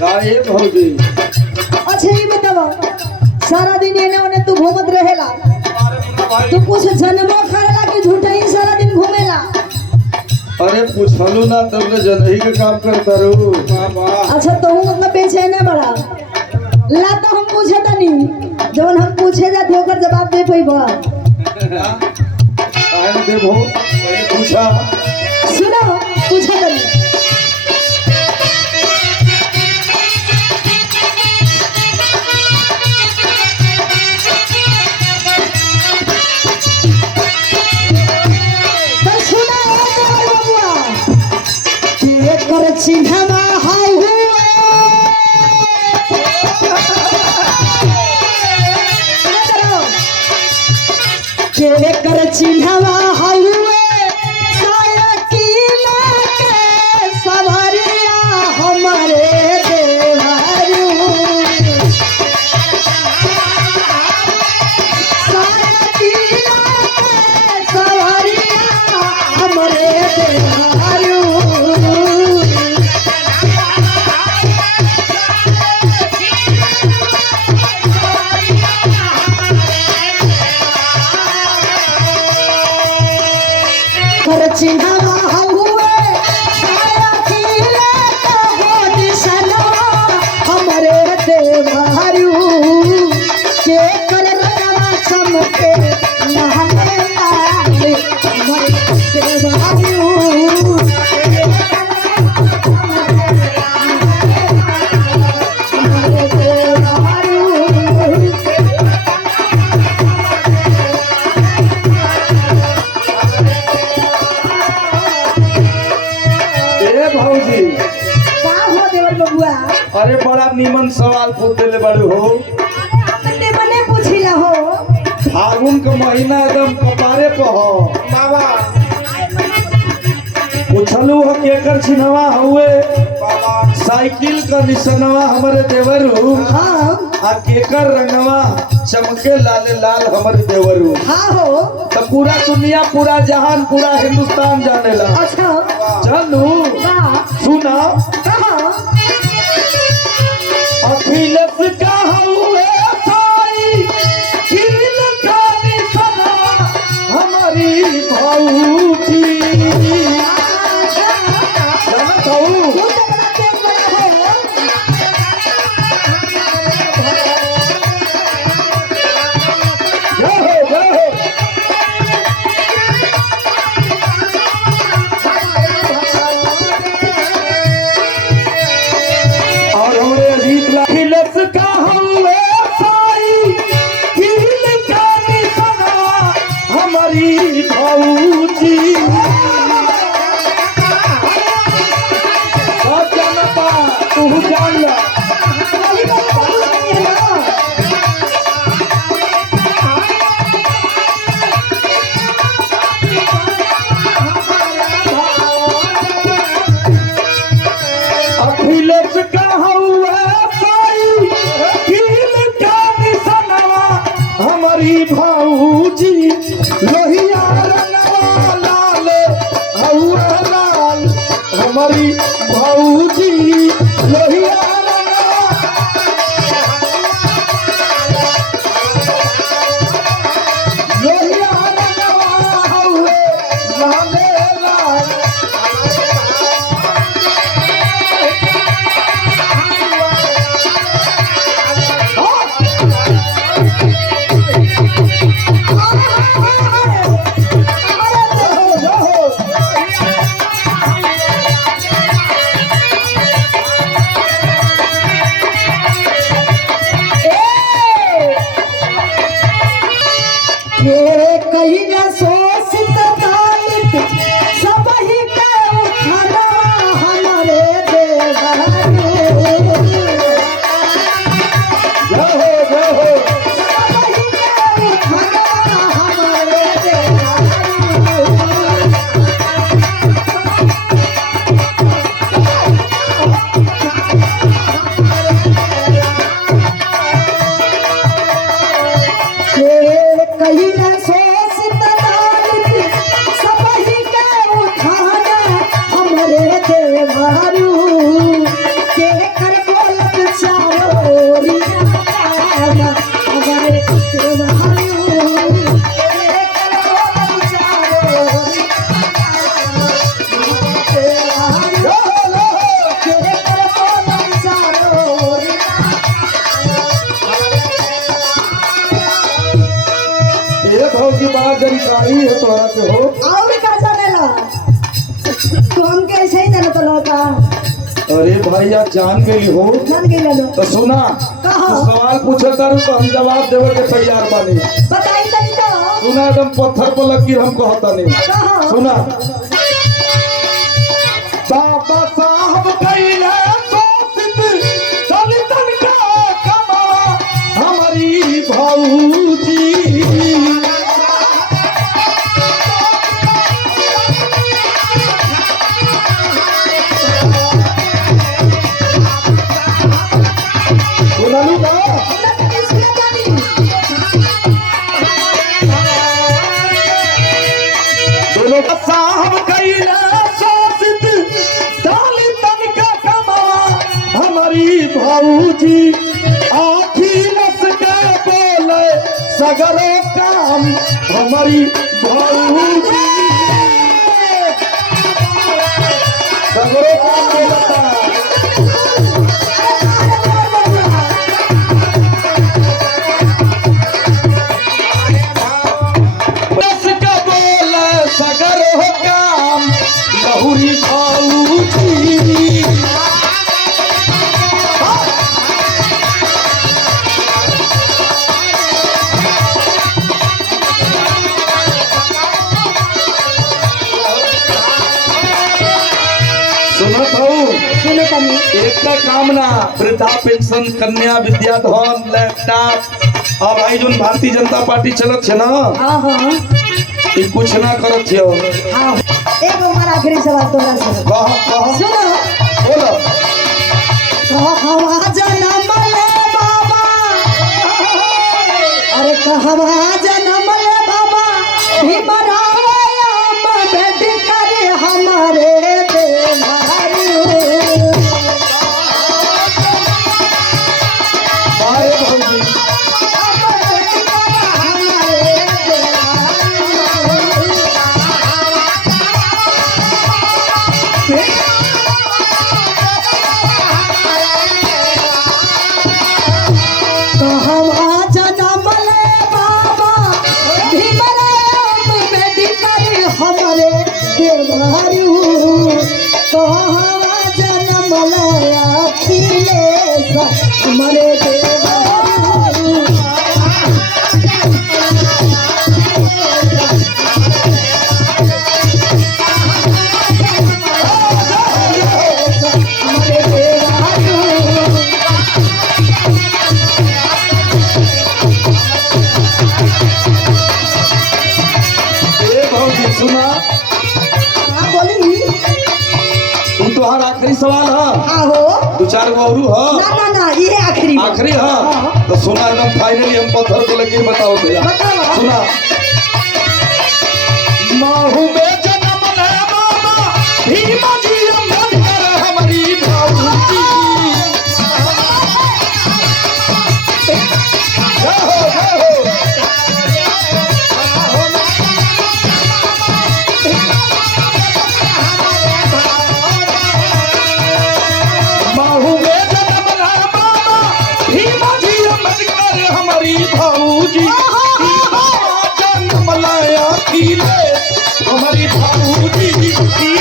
काहे भौजी? अच्छा ये बताओ, सारा दिन एने ओने तू घूमत रहेला, तू कुछ जन्मो करेला कि झूठा ही सारा दिन घूमेला? अरे पूछलू ना तब ले जनही के काम करता रहू। अच्छा तो हूँ मतलब बेचे ना बड़ा ला तो हम पूछे तनी जवन हम पूछे जाते ओकर जवाब दे पैबा। काहे न देबो? पहले पूछा। सुनो पूछे तनी। तो सुनो ए बबुआ के कर चिन्हवा हाउ के कर चिन्हवा हउए सायकिल के सवारिया हमारे देवरू सायकिल के सवारिया हमारे देवरू कर चिन्हवा हउए सायकिल के हो निशनवा हमारे देवरू के कर रंगवा चमके नहले लाल हमारे देवरू हमारे देवरू ए भौजी, का हो देवर बबुआ? अरे बड़ा नीमन सवाल पूछ देले बाड़ू हो। अरे हमने मने पूछिला हो। फागुन के महीना एकदम कपारे पे हो। बाबा पूछलू हो केकर चिन्हवा हुए साइकिल का निशनवा हमारे देवरू हाँ आ केकर रंगवा चमके लाले लाल हमारे देवरू। हाँ हो। तो पूरा दुनिया पूरा जहान पूरा हिंदुस्तान जानेला। अच्छा जानू वाह सुना कहाँ? अखिलेश का हुए साइकिल का निशनवा हमारी भौजी। जानत हूँ तू तो बड़ा तेज बड़ा हो। जय हो जय हो। और हमारे अजीत अखिलेश का हुए साइकिल का निशनवा हमारी भौजी। सब जानता तू जान ला। वही तो बहुत है ना। अखिलेश का हुआ साइकिल का निशनवा हमारी भौजी। लोहिया रंगवा लाल हुआ लाल हमारी भौजी। लोहिया रंगवा लोहिया रंगवा हुए लाले लाल। बताई है तोहरा के हो। और का जानेला तू हमके ऐसे ही जाने तो लौटा अरे भाई यार जान गई हो जान गई लो तो सुना कहा तू सवाल पूछे तारू तो हम जवाब देवे के तैयार बानी। बताई तनी तो सुना एकदम पत्थर पर लकीर हम कहता नहीं। कहा सुना बाबा साहब कइले शोषित दलितन का कमावा हमारी भौजी। सुनालू का दोनों का साहब कइले शोषित दलितन का कमावा हमारी भौजी। अखिलेश के बोले सगरो काम हमारी भौजी। सगरो काम बोलता अखिलेश के बोले सगरो काम लहुरी भौजी। सुनत हूँ सुनो तनी एक का कामना वृद्धा पेंशन कन्या विद्याधन लैपटॉप अब आई जो भारतीय जनता पार्टी चलत है ना हां हां ये कुछ ना करत है। हां एक हमारा आखिरी सवाल तोरा से कह सुनो बोलो कहवा जन्म ले बाबा अरे कहवा जन्म ले बाबा भीमरावया अम्बेडकर हमारे देवारी बारे भौजी कहवा जन्म ले बाबा भीमराव अम्बेडकर हमारे देवारी कहवा जन्म ले अखिलेश हमारे देवारी हमारे देवारी ए भौजी सुना हाँ बोली तू तोहार आखिरी सवाल है आहो दो चार गो औरू ना है ना ना ये आखिरी बात। आखिरी है हाँ। तो सुना एकदम फाइनली हम पत्थर को लेके बताओ भैया बताओ। सुना माहू में जन्म ले बाबा भीमा जी अम्बेडकर हमारी भौजी। जय हो जय हो माहू में जन्म ले बाबा भीमा जी अम्बेडकर हमारी भौजी। जन्म लाया अखिलेश हमारी भौजी।